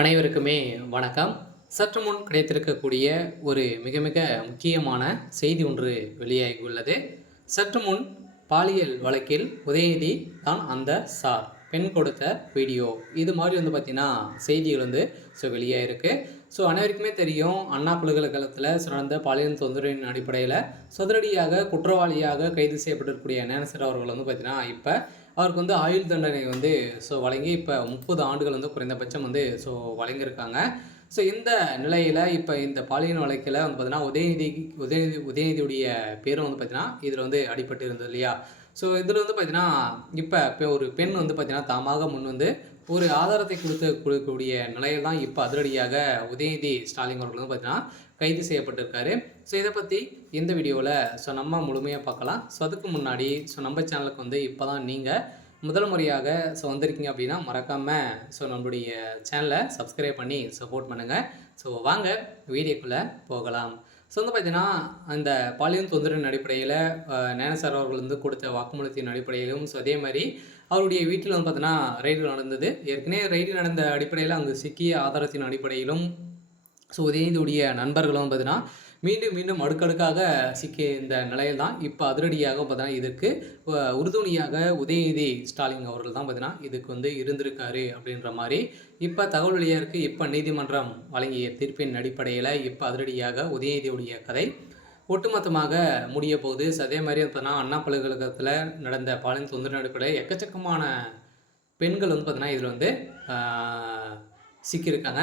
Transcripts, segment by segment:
அனைவருக்குமே வணக்கம். சற்று முன் கிடைத்திருக்கக்கூடிய ஒரு மிக மிக முக்கியமான செய்தி ஒன்று வெளியாகியுள்ளது. சற்று முன் பாலியல் வழக்கில் உதயநிதி தான் அந்த சார், பெண் கொடுத்த வீடியோ, இது மாதிரி பார்த்தீங்கன்னா செய்திகள் வெளியாயிருக்கு. அனைவருக்குமே தெரியும், அண்ணா பல்கலைக்கழகத்தில் நடந்த பாலியல் தொந்தரவின் அடிப்படையில் சதுரடியாக குற்றவாளியாக கைது செய்யப்பட்டிருக்கக்கூடிய ஞானசேகர் அவர்கள் பார்த்தீங்கன்னா இப்போ அவருக்கு ஆயுள் தண்டனை வழங்கி இப்போ 30 ஆண்டுகள் குறைந்தபட்சம் வழங்கியிருக்காங்க. இந்த நிலையில் இப்போ இந்த பாலியல் வழக்கில் பார்த்தீங்கன்னா உதயநிதியுடைய பேரும் பார்த்தீங்கன்னா இதில் அடிபட்டு இருந்தது இல்லையா? இதில் பார்த்தீங்கன்னா இப்போ ஒரு பெண் பார்த்தீங்கன்னா தாமாக முன் ஒரு ஆதாரத்தை கொடுக்கக்கூடிய நிலையில் தான் இப்போ அதிரடியாக உதயநிதி ஸ்டாலின் அவர்கள் பார்த்தீங்கன்னா கைது செய்யப்பட்டிருக்காரு. இதை பற்றி இந்த வீடியோவில் நம்ம முழுமையாக பார்க்கலாம். அதுக்கு முன்னாடி நம்ம சேனலுக்கு இப்போ தான் நீங்கள் முதல் முறையாக வந்திருக்கீங்க அப்படின்னா மறக்காமல் நம்மளுடைய சேனலை சப்ஸ்கிரைப் பண்ணி சப்போர்ட் பண்ணுங்கள். வாங்க வீடியோக்குள்ளே போகலாம். பார்த்தீங்கன்னா அந்த பாலியல் தொந்தரவின் அடிப்படையில் ஞானசேகர் அவர்கள் கொடுத்த வாக்குமூலத்தின் அடிப்படையிலும் அதே மாதிரி அவருடைய வீட்டில் பார்த்தீங்கன்னா ரெய்டு நடந்தது. ஏற்கனவே ரெய்டு நடந்த அடிப்படையில் அங்கு சிக்கிய ஆதாரத்தின் அடிப்படையிலும் உதயநிதியுடைய நண்பர்களும் பார்த்தீங்கன்னா மீண்டும் மீண்டும் அடுக்கடுக்காக சிக்கிய இந்த நிலையில் தான் இப்போ அதிரடியாக பார்த்தீங்கன்னா இதற்கு உறுதுணையாக உதயநிதி ஸ்டாலின் அவர்கள் தான் பார்த்தீங்கன்னா இதுக்கு இருந்திருக்காரு அப்படின்ற மாதிரி இப்போ தகவல் வெளியாக இருக்குது. இப்போ நீதிமன்றம் வழங்கிய தீர்ப்பின் அடிப்படையில் இப்போ அதிரடியாக உதயநிதியுடைய கதை ஒட்டுமொத்தமாக முடிய போகுது. அதே மாதிரி பார்த்தீங்கன்னா அண்ணா பல்கலைக்கழகத்தில் நடந்த பாலியல் தொந்தரவு அடிப்படையில் எக்கச்சக்கமான பெண்கள் பார்த்தீங்கன்னா இதில் சிக்கியிருக்காங்க.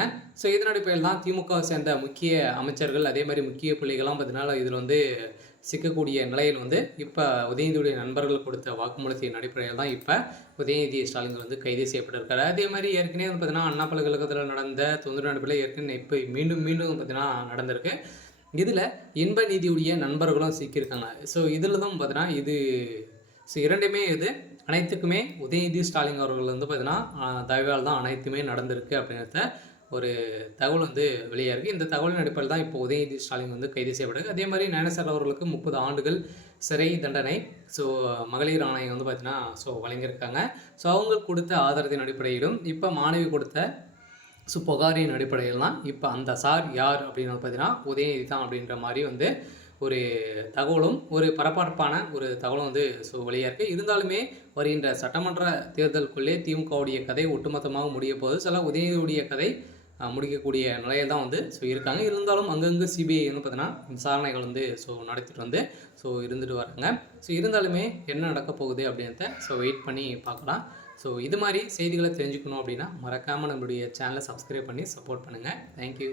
இதன் அடிப்படையில் தான் திமுகவை சேர்ந்த முக்கிய அமைச்சர்கள் அதே மாதிரி முக்கிய புள்ளிகள்லாம் பார்த்தீங்கன்னா இதில் சிக்கக்கூடிய நிலையில் இப்போ உதயநிதியுடைய நண்பர்கள் கொடுத்த வாக்குமூலத்தின் அடிப்படையில் தான் இப்போ உதயநிதி ஸ்டாலின் கைது செய்யப்பட்டிருக்காரு. அதே மாதிரி ஏற்கனவே பார்த்தீங்கன்னா அண்ணா பல்கலைக்கழகத்தில் நடந்த தொந்தரவு அடிப்படையில் ஏற்கனவே இப்போ மீண்டும் பார்த்தீங்கன்னா நடந்திருக்கு. இதில் இன்ப நீதியுடைய நண்பர்களும் சிக்கியிருக்காங்க. இதில் தான் பார்த்தீங்கன்னா இது இரண்டுமே அனைத்துக்குமே உதயநிதி ஸ்டாலின் அவர்கள் பார்த்தீங்கன்னா தயவால் தான் அனைத்துமே நடந்திருக்கு அப்படின்றத ஒரு தகவல் வெளியாக இருக்குது. இந்த தகவலின் அடிப்படையில் தான் இப்போ உதயநிதி ஸ்டாலின் கைது செய்யப்படுது. அதே மாதிரி ஞானசேகர் அவர்களுக்கு 30 ஆண்டுகள் சிறை தண்டனை மகளிர் ஆணையம் பார்த்தீங்கன்னா வழங்கியிருக்காங்க. அவங்க கொடுத்த ஆதாரத்தின் அடிப்படையிலும் இப்போ மாணவி கொடுத்த புகாரின் அடிப்படையில் தான் இப்போ அந்த சார் யார் அப்படின்னு பார்த்தீங்கன்னா உதயநிதி தான் அப்படின்ற மாதிரி ஒரு தகவலும் ஒரு பரபரப்பான ஒரு தகவலும் வெளியாக இருக்குது. இருந்தாலுமே வருகின்ற சட்டமன்ற தேர்தலுக்குள்ளே திமுகவுடைய கதை ஒட்டுமொத்தமாக முடிய போது சில உதயநிதியுடைய கதை முடிக்கக்கூடிய நிலையில் தான் இருக்காங்க. இருந்தாலும் அங்கங்கே சிபிஐ பார்த்தீங்கன்னா விசாரணைகள் நடத்திட்டு இருந்துட்டு வராங்க. இருந்தாலுமே என்ன நடக்க போகுது அப்படின்றத வெயிட் பண்ணி பார்க்கலாம். இது மாதிரி செய்திகளை தெரிஞ்சுக்கணும் அப்படின்னா மறக்காமல் நம்மளுடைய சேனலை சப்ஸ்கிரைப் பண்ணி சப்போர்ட் பண்ணுங்கள். தேங்க்யூ.